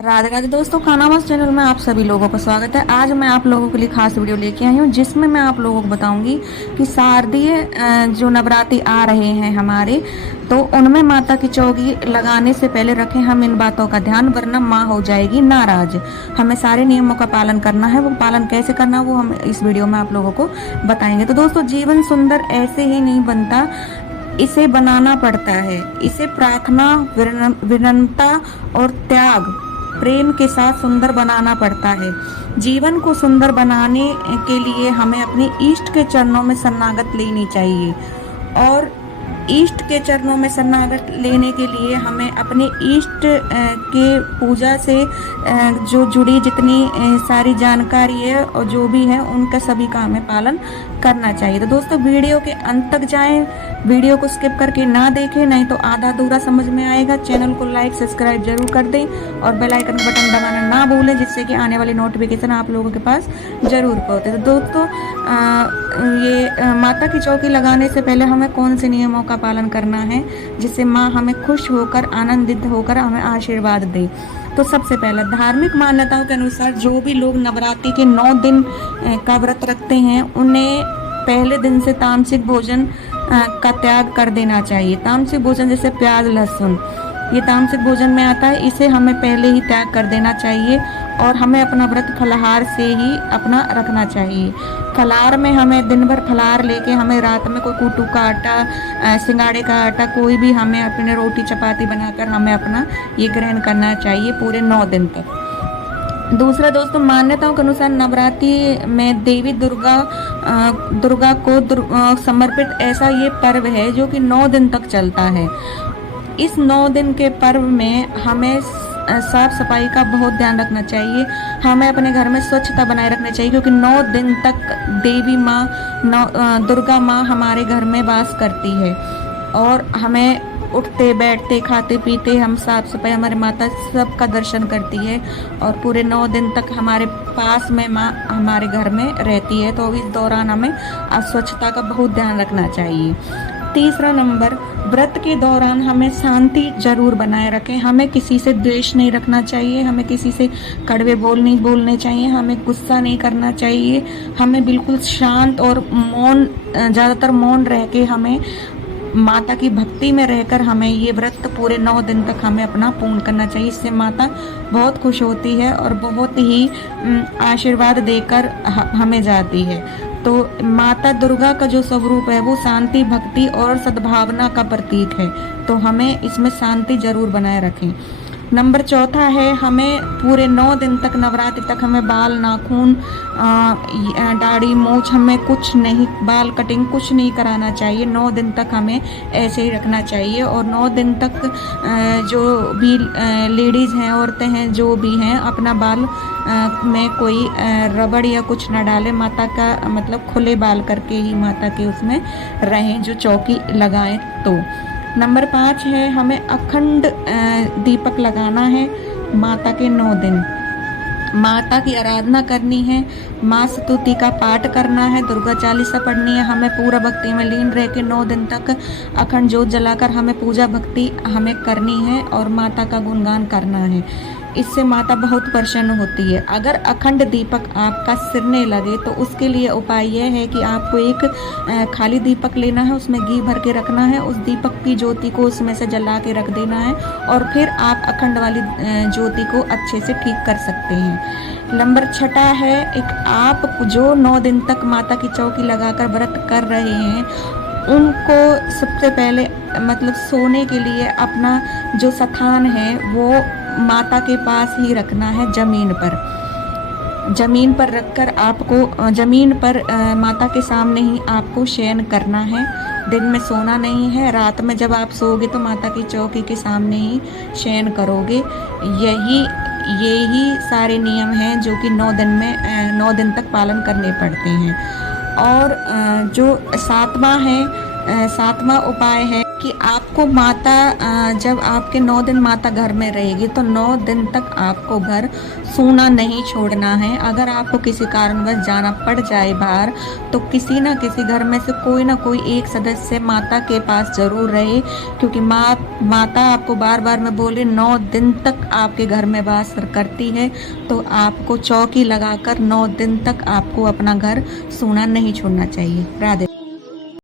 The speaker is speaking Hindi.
राधे राधे दोस्तों, खाना मस्त चैनल में आप सभी लोगों का स्वागत है। आज मैं आप लोगों के लिए खास वीडियो लेके आई हूँ जिसमें मैं आप लोगों को बताऊंगी कि शारदीय जो नवरात्रि आ रहे हैं हमारे, तो उनमें माता की चौकी लगाने से पहले रखें हम इन बातों का ध्यान, वरना माँ हो जाएगी नाराज। हमें सारे नियमों का पालन करना है। वो पालन कैसे करना वो हम इस वीडियो में आप लोगों को बताएंगे। तो दोस्तों, जीवन सुंदर ऐसे ही नहीं बनता, इसे बनाना पड़ता है। इसे प्रार्थना, विनम्रता और त्याग, प्रेम के साथ सुंदर बनाना पड़ता है। जीवन को सुंदर बनाने के लिए हमें अपने इष्ट के चरणों में शरणागत लेनी चाहिए, और इष्ट के चरणों में शरणागत लेने के लिए हमें अपने इष्ट के पूजा से जो जुड़ी जितनी सारी जानकारी है और जो भी है उनका सभी का हमें पालन करना चाहिए। तो दोस्तों, वीडियो के अंत तक जाएं, वीडियो को स्किप करके ना देखें, नहीं तो आधा अधूरा समझ में आएगा। चैनल को लाइक सब्सक्राइब जरूर कर दें और बेल आइकन का बटन दबाना ना भूलें, जिससे कि आने वाली नोटिफिकेशन आप लोगों के पास जरूर पहुंचे। तो दोस्तों, ये माता की चौकी लगाने से पहले हमें कौन से नियमों का पालन करना है जिससे माँ हमें खुश होकर, आनंदित होकर हमें आशीर्वाद दे। तो सबसे पहला, धार्मिक मान्यताओं के अनुसार जो भी लोग नवरात्रि के 9 दिन का व्रत रखते हैं, उन्हें पहले दिन से तामसिक भोजन का त्याग कर देना चाहिए। तामसिक भोजन जैसे प्याज, लहसुन, ये तामसिक भोजन में आता है। इसे हमें पहले ही त्याग कर देना चाहिए और हमें अपना व्रत फलाहार से ही अपना रखना चाहिए। फलाहार में हमें दिन भर फलाहार लेके हमें रात में कोई कुट्टू का आटा, सिंगाड़े का आटा, कोई भी हमें अपने रोटी चपाती बनाकर हमें अपना ये ग्रहण करना चाहिए पूरे 9 दिन तक। दूसरा दोस्तों, मान्यताओं के अनुसार नवरात्रि में देवी दुर्गा को समर्पित ऐसा ये पर्व है जो कि 9 दिन तक चलता है। इस 9 दिन के पर्व में हमें साफ सफाई का बहुत ध्यान रखना चाहिए। हमें अपने घर में स्वच्छता बनाए रखनी चाहिए, क्योंकि 9 दिन तक देवी माँ, दुर्गा माँ हमारे घर में वास करती है, और हमें उठते बैठते खाते पीते हम साफ सफाई, हमारे माता सबका दर्शन करती है, और पूरे 9 दिन तक हमारे पास में माँ हमारे घर में रहती है। तो इस दौरान हमें स्वच्छता का बहुत ध्यान रखना चाहिए। तीसरा नंबर, व्रत के दौरान हमें शांति जरूर बनाए रखें। हमें किसी से द्वेष नहीं रखना चाहिए, हमें किसी से कड़वे बोल नहीं बोलने चाहिए, हमें गुस्सा नहीं करना चाहिए। हमें बिल्कुल शांत और मौन, ज़्यादातर मौन रह के हमें माता की भक्ति में रहकर हमें ये व्रत पूरे 9 दिन तक हमें अपना पूर्ण करना चाहिए। इससे माता बहुत खुश होती है और बहुत ही आशीर्वाद देकर हमें जाती है। तो माता दुर्गा का जो स्वरूप है वो शांति, भक्ति और सद्भावना का प्रतीक है। तो हमें इसमें शांति जरूर बनाए रखें। नंबर चौथा है, हमें पूरे 9 दिन तक, नवरात्रि तक हमें बाल, नाखून, दाढ़ी, मूछ, हमें कुछ नहीं, बाल कटिंग कुछ नहीं कराना चाहिए। 9 दिन तक हमें ऐसे ही रखना चाहिए। और 9 दिन तक जो भी लेडीज़ हैं, औरतें हैं, जो भी हैं, अपना बाल में कोई रबड़ या कुछ न डालें। माता का मतलब खुले बाल करके ही माता के उसमें रहें जो चौकी लगाएं। तो नंबर 5 है, हमें अखंड दीपक लगाना है माता के 9 दिन। माता की आराधना करनी है, माँ स्तुति का पाठ करना है, दुर्गा चालीसा पढ़नी है। हमें पूरा भक्ति में लीन रह के 9 दिन तक अखंड ज्योत जलाकर हमें पूजा भक्ति हमें करनी है और माता का गुणगान करना है। इससे माता बहुत प्रसन्न होती है। अगर अखंड दीपक आपका सिर नहीं लगे तो उसके लिए उपाय यह है कि आपको एक खाली दीपक लेना है, उसमें घी भर के रखना है, उस दीपक की ज्योति को उसमें से जला के रख देना है, और फिर आप अखंड वाली ज्योति को अच्छे से ठीक कर सकते हैं। नंबर 6 है, एक आप जो 9 दिन तक माता की चौकी लगाकर व्रत कर रहे हैं, उनको सबसे पहले मतलब सोने के लिए अपना जो स्थान है वो माता के पास ही रखना है, जमीन पर रखकर आपको जमीन पर माता के सामने ही आपको शयन करना है। दिन में सोना नहीं है, रात में जब आप सोओगे तो माता की चौकी के सामने ही शयन करोगे। यही सारे नियम हैं जो कि 9 दिन तक पालन करने पड़ते हैं। और जो 7वां है, सातवां उपाय है कि आपको माता जब आपके 9 दिन माता घर में रहेगी तो 9 दिन तक आपको घर सूना नहीं छोड़ना है। अगर आपको किसी कारणवश जाना पड़ जाए बाहर तो किसी ना किसी घर में से कोई ना कोई एक सदस्य माता के पास जरूर रहे, क्योंकि माता आपको बार बार मैं बोल रही 9 दिन तक आपके घर में वास करती है। तो आपको चौकी लगाकर 9 दिन तक आपको अपना घर सूना नहीं छोड़ना चाहिए। राधे।